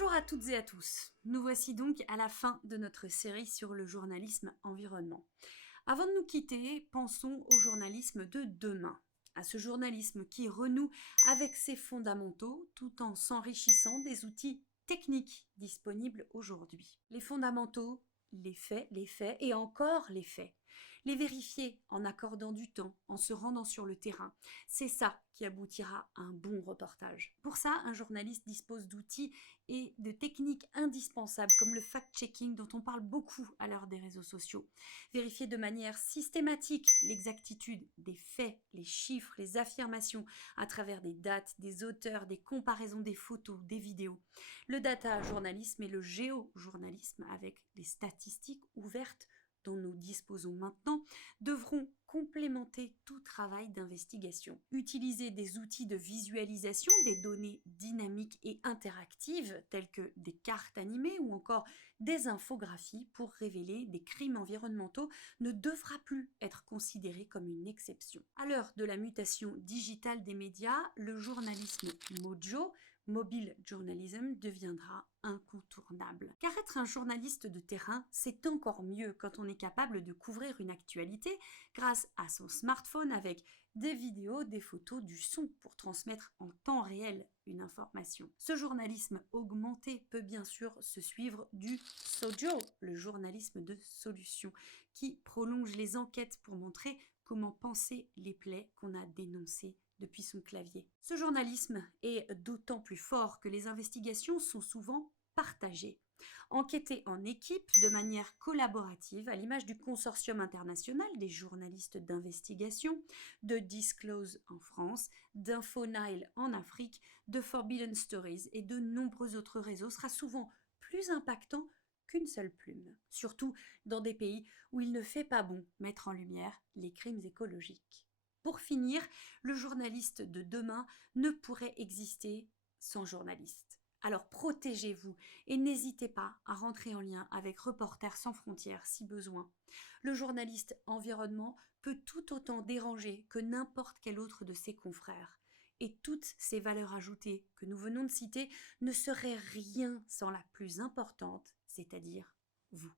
Bonjour à toutes et à tous. Nous voici donc à la fin de notre série sur le journalisme environnement. Avant de nous quitter, pensons au journalisme de demain, à ce journalisme qui renoue avec ses fondamentaux tout en s'enrichissant des outils techniques disponibles aujourd'hui. Les fondamentaux, les faits et encore les faits. Les vérifier en accordant du temps, en se rendant sur le terrain. C'est ça qui aboutira à un bon reportage. Pour ça, un journaliste dispose d'outils et de techniques indispensables comme le fact-checking dont on parle beaucoup à l'heure des réseaux sociaux. Vérifier de manière systématique l'exactitude des faits, les chiffres, les affirmations à travers des dates, des auteurs, des comparaisons des photos, des vidéos. Le data journalisme et le géojournalisme avec les statistiques ouvertes dont nous disposons maintenant devront complémenter tout travail d'investigation. Utiliser des outils de visualisation des données dynamiques et interactives telles que des cartes animées ou encore des infographies pour révéler des crimes environnementaux ne devra plus être considéré comme une exception. À l'heure de la mutation digitale des médias, le journalisme mojo, mobile journalism, deviendra incontournable. Car être un journaliste de terrain, c'est encore mieux quand on est capable de couvrir une actualité grâce à son smartphone avec des vidéos, des photos, du son pour transmettre en temps réel une information. Ce journalisme augmenté peut bien sûr se suivre du SOJO, le journalisme de solution, qui prolonge les enquêtes pour montrer comment penser les plaies qu'on a dénoncées depuis son clavier. Ce journalisme est d'autant plus fort que les investigations sont souvent partagées. Enquêter en équipe de manière collaborative à l'image du consortium international des journalistes d'investigation, de Disclose en France, d'InfoNile en Afrique, de Forbidden Stories et de nombreux autres réseaux sera souvent plus impactant qu'une seule plume. Surtout dans des pays où il ne fait pas bon mettre en lumière les crimes écologiques. Pour finir, le journaliste de demain ne pourrait exister sans journaliste. Alors protégez-vous et n'hésitez pas à rentrer en lien avec Reporters sans frontières si besoin. Le journaliste environnement peut tout autant déranger que n'importe quel autre de ses confrères. Et toutes ces valeurs ajoutées que nous venons de citer ne seraient rien sans la plus importante, c'est-à-dire vous.